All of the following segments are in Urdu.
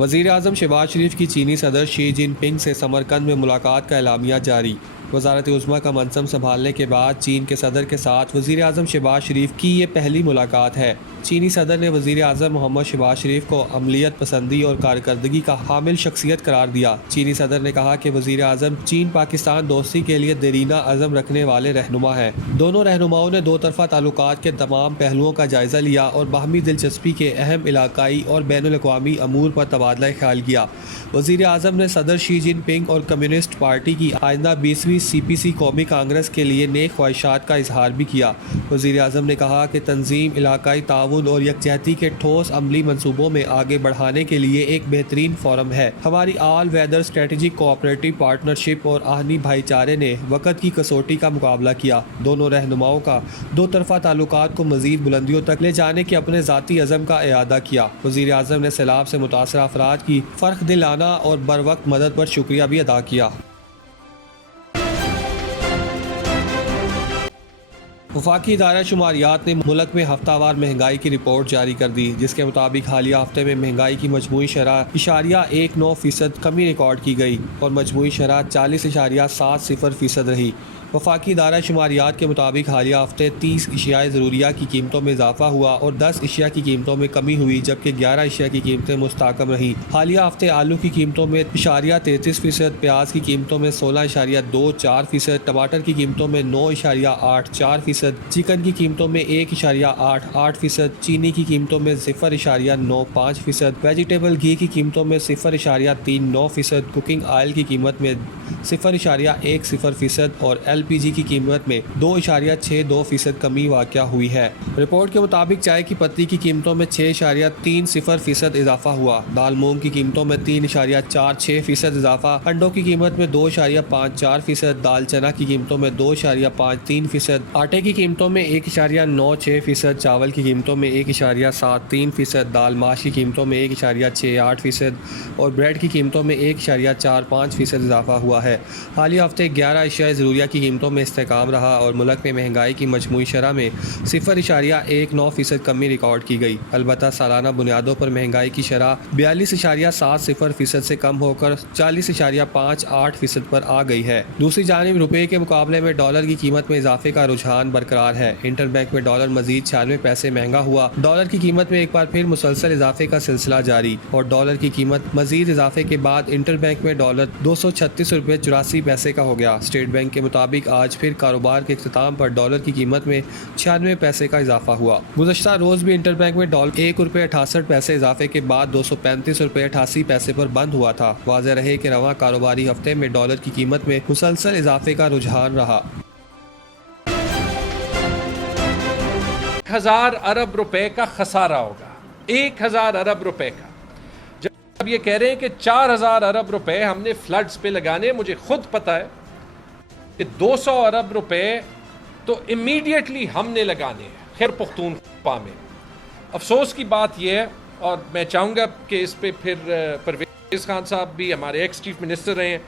وزیر اعظم شہباز شریف کی چینی صدر شی جن پنگ سے سمرقند میں ملاقات کا اعلامیہ جاری۔ وزارت عظمیٰ کا منصب سنبھالنے کے بعد چین کے صدر کے ساتھ وزیر اعظم شہباز شریف کی یہ پہلی ملاقات ہے۔ چینی صدر نے وزیر اعظم محمد شہباز شریف کو عملیات پسندی اور کارکردگی کا حامل شخصیت قرار دیا۔ چینی صدر نے کہا کہ وزیر اعظم چین پاکستان دوستی کے لیے دیرینہ عزم رکھنے والے رہنما ہیں۔ دونوں رہنماؤں نے دو طرفہ تعلقات کے تمام پہلوؤں کا جائزہ لیا اور باہمی دلچسپی کے اہم علاقائی اور بین الاقوامی امور پر تبادلہ خیال کیا۔ وزیر اعظم نے صدر شی جن پنگ اور کمیونسٹ پارٹی کی آئندہ 20ویں CPC قومی کانگریس کے لیے نیک خواہشات کا اظہار بھی کیا۔ وزیر اعظم نے کہا کہ تنظیم علاقائی تعاون اور یکجہتی کے ٹھوس عملی منصوبوں میں آگے بڑھانے کے لیے ایک بہترین فورم ہے۔ ہماری آل ویدر اسٹریٹجک کوآپریٹو پارٹنرشپ اور آہنی بھائی چارے نے وقت کی کسوٹی کا مقابلہ کیا۔ دونوں رہنماؤں کا دو طرفہ تعلقات کو مزید بلندیوں تک لے جانے کے اپنے ذاتی عزم کا اعادہ کیا۔ وزیر اعظم نے سیلاب سے متاثرہ افراد کی فرق دلانہ اور بروقت مدد پر شکریہ بھی ادا کیا۔ وفاقی ادارہ شماریات نے ملک میں ہفتہ وار مہنگائی کی رپورٹ جاری کر دی، جس کے مطابق حالیہ ہفتے میں مہنگائی کی مجموعی شرح 0.19% کمی ریکارڈ کی گئی اور مجموعی شرح 40.70% رہی۔ وفاقی ادارہ شماریات کے مطابق حالیہ ہفتے 30 اشیاء ضروریہ کی قیمتوں میں اضافہ ہوا اور 10 اشیاء کی قیمتوں میں کمی ہوئی، جبکہ 11 اشیاء کی قیمتیں مستحکم رہیں۔ حالیہ ہفتے آلو کی قیمتوں میں 0.33%، پیاز کی قیمتوں میں 16.24%، ٹماٹر کی قیمتوں میں 9.84%، چکن کی قیمتوں میں 1.88%، چینی کی قیمتوں میں 0.95%، ویجیٹیبل گھی کی قیمتوں میں 0.39%، کوکنگ آئل کی قیمت میں 0.10% اور LPG کی قیمت میں 2.62% کمی واقع ہوئی ہے۔ رپورٹ کے مطابق چائے کی پتی کی قیمتوں میں 6.30% اضافہ ہوا، دال مونگ کی قیمتوں میں 3.46% اضافہ، انڈوں کی قیمت میں 2.54%، دال چنا کی قیمتوں میں 2.53%، آٹے کی قیمتوں میں 1.96%، چاول کی قیمتوں میں 1.73%، دال ماش کی قیمتوں میں 1.68% اور بریڈ کی قیمتوں میں 1.45% اضافہ ہوا ہے۔ حالیہ ہفتے 11 اشیاء ضروریہ کی قیمتوں میں استحکام رہا اور ملک میں مہنگائی کی مجموعی شرح میں 0.19% کمی ریکارڈ کی گئی۔ البتہ سالانہ بنیادوں پر مہنگائی کی شرح 42.70% سے کم ہو کر 40.58% پر آ گئی ہے۔ دوسری جانب روپے کے مقابلے میں ڈالر کی قیمت میں اضافے کا رجحان برقرار ہے۔ انٹر بینک میں ڈالر مزید 96 پیسے مہنگا ہوا، ڈالر کی قیمت میں ایک بار پھر مسلسل اضافے کا سلسلہ جاری اور ڈالر کی قیمت مزید اضافے کے بعد انٹر بینک میں ڈالر 236.84 کا ہو گیا۔ اسٹیٹ بینک کے مطابق آج پھر کاروبار کے اختتام پر ڈالر کی قیمت میں 96 پیسے کا اضافہ ہوا۔ گزشتہ روز بھی انٹر بینک میں ڈالر ₹1.68 اضافے کے بعد ₹235.88 پر بند ہوا تھا۔ واضح رہے کہ رواں کاروباری ہفتے میں ڈالر کی قیمت میں مسلسل اضافے کا رجحان رہا۔ 1,000 ارب روپے کا خسارہ ہوگا، 1,000 ارب روپے کا۔ جب یہ کہہ رہے ہیں کہ 4,000 ارب روپے ہم نے فلڈز پہ لگانے، مجھے خود پتا ہے کہ 200 ارب روپے تو امیڈیٹلی ہم نے لگانے ہیں خیر پختونخوا میں۔ افسوس کی بات یہ ہے، اور میں چاہوں گا کہ اس پہ پھر پرویز خان صاحب بھی ہمارے ایکس چیف منسٹر رہے ہیں،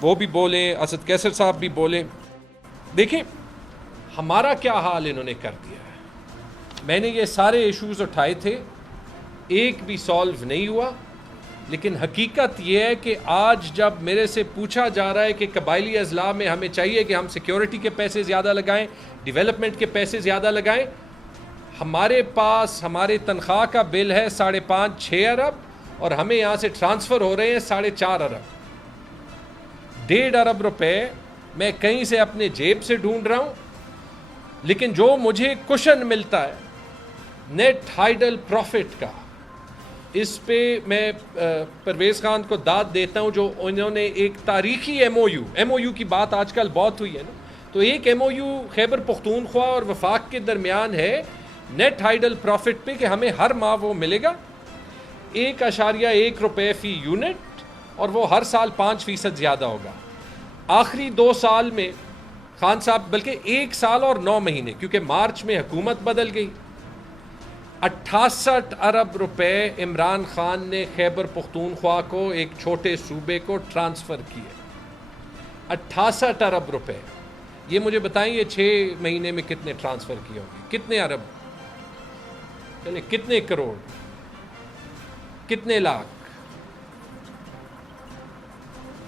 وہ بھی بولیں، اسد کیسر صاحب بھی بولیں۔ دیکھیں ہمارا کیا حال انہوں نے کر دیا ہے۔ میں نے یہ سارے ایشوز اٹھائے تھے، ایک بھی سالو نہیں ہوا، لیکن حقیقت یہ ہے کہ آج جب میرے سے پوچھا جا رہا ہے کہ قبائلی اضلاع میں ہمیں چاہیے کہ ہم سیکیورٹی کے پیسے زیادہ لگائیں، ڈیولپمنٹ کے پیسے زیادہ لگائیں، ہمارے پاس ہمارے تنخواہ کا بل ہے 5.5-6 ارب اور ہمیں یہاں سے ٹرانسفر ہو رہے ہیں 4.5 ارب۔ 1.5 ارب روپے میں کہیں سے اپنے جیب سے ڈھونڈ رہا ہوں، لیکن جو مجھے کشن ملتا ہے نیٹ ہائیڈل پروفٹ کا، اس پہ میں پرویز خان کو داد دیتا ہوں، جو انہوں نے ایک تاریخی ایم او یو کی بات آج کل بہت ہوئی ہے نا، تو ایک M O you Khyber Pakhtunkhwa اور وفاق کے درمیان ہے نیٹ ہائیڈل پروفٹ پہ کہ ہمیں ہر ماہ وہ ملے گا 1.1 روپے فی یونٹ اور وہ ہر سال 5% زیادہ ہوگا۔ آخری 2 سال میں خان صاحب، بلکہ 1 سال اور 9 مہینے، کیونکہ مارچ میں حکومت بدل گئی، 68 ارب روپے عمران خان نے خیبر پختونخوا کو، ایک چھوٹے صوبے کو ٹرانسفر کیے۔ 68 ارب روپے، یہ مجھے بتائیں یہ 6 مہینے میں کتنے ٹرانسفر کیے ہوں گے؟ کتنے ارب، چلے کتنے کروڑ، کتنے لاکھ؟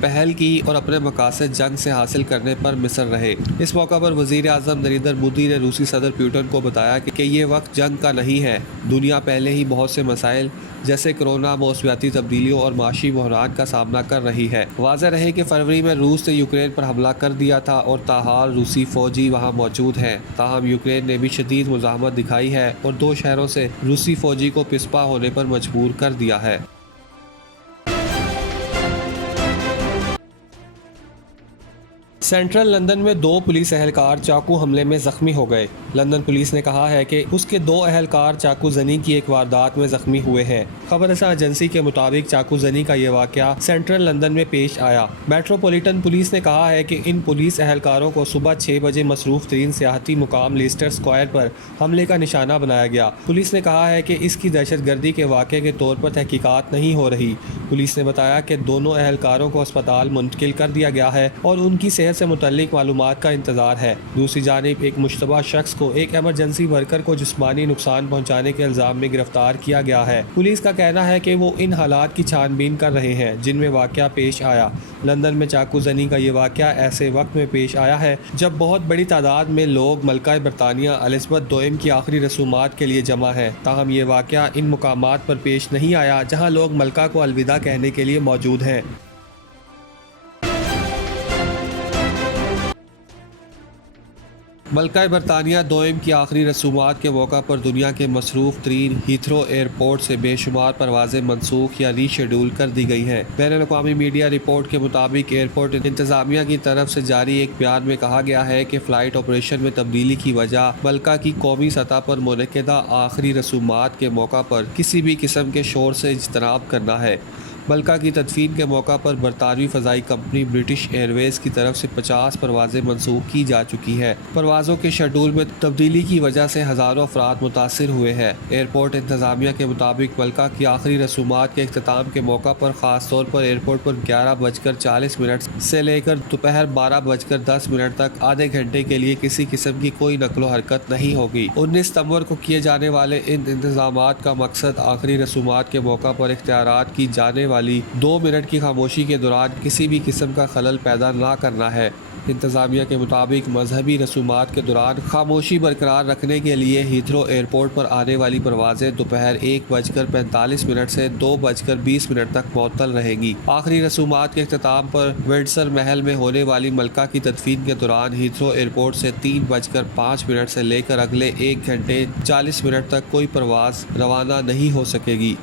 پہل کی اور اپنے مقاصد جنگ سے حاصل کرنے پر مصر رہے۔ اس موقع پر وزیر اعظم نریندر مودی نے روسی صدر پیوٹن کو بتایا کہ یہ وقت جنگ کا نہیں ہے۔ دنیا پہلے ہی بہت سے مسائل جیسے کرونا، موسمیاتی تبدیلیوں اور معاشی بحران کا سامنا کر رہی ہے۔ واضح رہے کہ فروری میں روس نے یوکرین پر حملہ کر دیا تھا اور تاحال روسی فوجی وہاں موجود ہیں، تاہم یوکرین نے بھی شدید مزاحمت دکھائی ہے اور 2 شہروں سے روسی فوجی کو پسپا ہونے پر مجبور کر دیا ہے۔ سینٹرل لندن میں 2 پولیس اہلکار چاقو حملے میں زخمی ہو گئے۔ لندن پولیس نے کہا ہے کہ اس کے 2 اہلکار چاقو زنی کی ایک واردات میں زخمی ہوئے ہیں۔ خبر رساں ایجنسی کے مطابق چاقو زنی کا یہ واقعہ سینٹرل لندن میں پیش آیا۔ میٹروپولیٹن پولیس نے کہا ہے کہ ان پولیس اہلکاروں کو صبح 6 بجے مصروف ترین سیاحتی مقام لیسٹر اسکوائر پر حملے کا نشانہ بنایا گیا۔ پولیس نے کہا ہے کہ اس کی دہشت گردی کے واقعے کے طور پر تحقیقات نہیں ہو رہی۔ پولیس نے بتایا کہ دونوں اہلکاروں کو اسپتال منتقل کر دیا گیا ہے اور ان کی صحت سے متعلق معلومات کا انتظار ہے۔ دوسری جانب ایک مشتبہ شخص کو ایک ایمرجنسی ورکر کو جسمانی نقصان پہنچانے کے الزام میں گرفتار کیا گیا ہے۔ پولیس کا کہنا ہے کہ وہ ان حالات کی چھان بین کر رہے ہیں جن میں واقعہ پیش آیا۔ لندن میں چاقو زنی کا یہ واقعہ ایسے وقت میں پیش آیا ہے جب بہت بڑی تعداد میں لوگ ملکہ برطانیہ الزبتھ دوئم کی آخری رسومات کے لیے جمع ہیں، تاہم یہ واقعہ ان مقامات پر پیش نہیں آیا جہاں لوگ ملکہ کو الوداع کہنے کے لیے موجود ہیں۔ ملکہ برطانیہ دوئم کی آخری رسومات کے موقع پر دنیا کے مصروف ترین ہیتھرو ایئرپورٹ سے بے شمار پروازیں منسوخ یا ری شیڈول کر دی گئی ہیں۔ بین الاقوامی میڈیا رپورٹ کے مطابق ایئرپورٹ انتظامیہ کی طرف سے جاری ایک بیان میں کہا گیا ہے کہ فلائٹ آپریشن میں تبدیلی کی وجہ ملکہ کی قومی سطح پر منعقدہ آخری رسومات کے موقع پر کسی بھی قسم کے شور سے اجتناب کرنا ہے۔ ملکہ کی تدفین کے موقع پر برطانوی فضائی کمپنی برٹش ایئر ویز کی طرف سے 50 پروازیں منسوخ کی جا چکی ہیں۔ پروازوں کے شیڈول میں تبدیلی کی وجہ سے ہزاروں افراد متاثر ہوئے ہیں۔ ایئرپورٹ انتظامیہ کے مطابق ملکہ کی آخری رسومات کے اختتام کے موقع پر خاص طور پر ایئرپورٹ پر 11:40 سے لے کر دوپہر 12:10 تک آدھے گھنٹے کے لیے کسی قسم کی کوئی نقل و حرکت نہیں ہوگی۔ 19 ستمبر کو کیے جانے والے ان انتظامات کا مقصد آخری رسومات کے موقع پر اختیارات کی جانے والی 2 منٹ کی خاموشی کے دوران کسی بھی قسم کا خلل پیدا نہ کرنا ہے۔ انتظامیہ کے مطابق مذہبی رسومات کے دوران خاموشی برقرار رکھنے کے لیے ہیتھرو ایئرپورٹ پر آنے والی پروازیں دوپہر 1:45 سے 2:20 تک معطل رہیں گی۔ آخری رسومات کے اختتام پر ونڈسر محل میں ہونے والی ملکہ کی تدفین کے دوران ہیتھرو ایئرپورٹ سے 3:05 سے لے کر اگلے 1:40 تک کوئی پرواز روانہ نہیں ہو سکے گی۔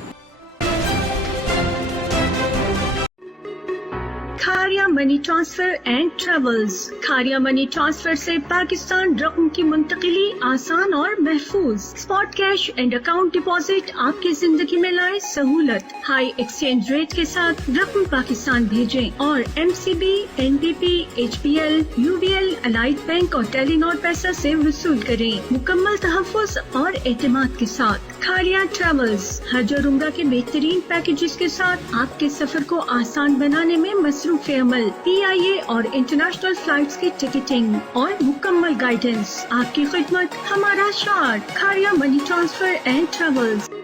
Kharian money transfer and travels. Kharian money transfer سے پاکستان رقم کی منتقلی آسان اور محفوظ۔ Spot cash and account deposit آپ کی زندگی میں لائے سہولت۔ ہائی ایکسچینج ریٹ کے ساتھ رقم پاکستان بھیجیں اور MCB، NDP، HPL، UVL، allied bank اور ٹیلی نار پیسہ سے وصول کریں، مکمل تحفظ اور اعتماد کے ساتھ۔ کھاریا ٹریولز حج اور عمرہ کے بہترین پیکیجز کے ساتھ آپ کے سفر کو آسان بنانے میں مصروف عمل۔ PIA اور انٹرنیشنل فلائٹس کی ٹکٹنگ اور مکمل گائیڈنس۔ آپ کی خدمت ہمارا شعار۔ کھاریا منی ٹرانسفر اینڈ ٹریولز۔